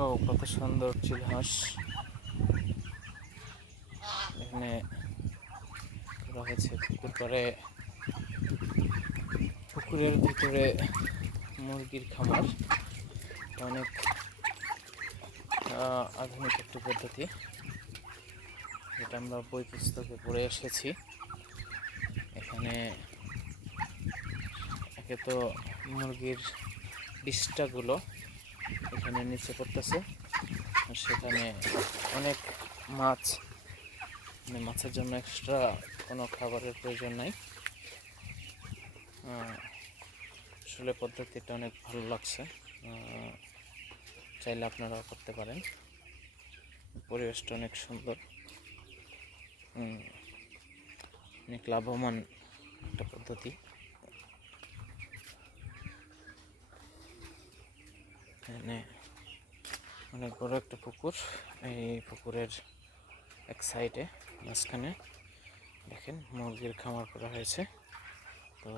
ও কত সুন্দর চিল হাঁস এখানে করা হয়েছে। পুকুরের ভিতরে মুরগির খামার। অনেক আধুনিক একটি পদ্ধতি, যেটা আমরা বই পুস্তকে পড়ে এসেছি। এখানে একে তো মুরগির ডিশটাগুলো এখানে নিচে পড়তেছে, আর সেখানে অনেক মাছ, মানে মাছের জন্য এক্সট্রা কোনো খাবারের প্রয়োজন নাই। আসলে পদ্ধতিটা অনেক ভালো লাগছে, চাইলে আপনারাও করতে পারেন। পরিবেশটা অনেক সুন্দর, অনেক লাভবান একটা পদ্ধতি। এখানে অনেক বড় একটা পুকুর। এই পুকুরের এক সাইডে মাঝখানে দেখেন মুরগির খামার করা হয়েছে। তো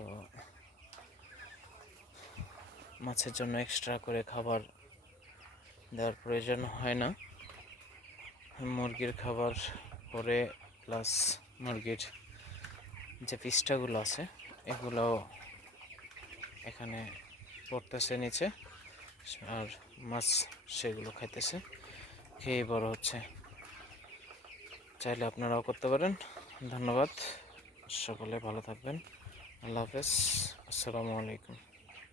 মাছের জন্য এক্সট্রা করে খাবার দেওয়ার প্রয়োজন হয় না। মুরগির খাবার পরে প্লাস মুরগির যে পিসটাগুলো আছে এগুলো এখানে পড়তেছে নিচে, আর মাছ সেগুলো খাইতেছে, খেয়ে বড় হচ্ছে। চাইলে আপনারাও করতে পারেন। ধন্যবাদ, সকলে ভালো থাকবেন। আল্লাহ হাফেজ, আসসালামু আলাইকুম।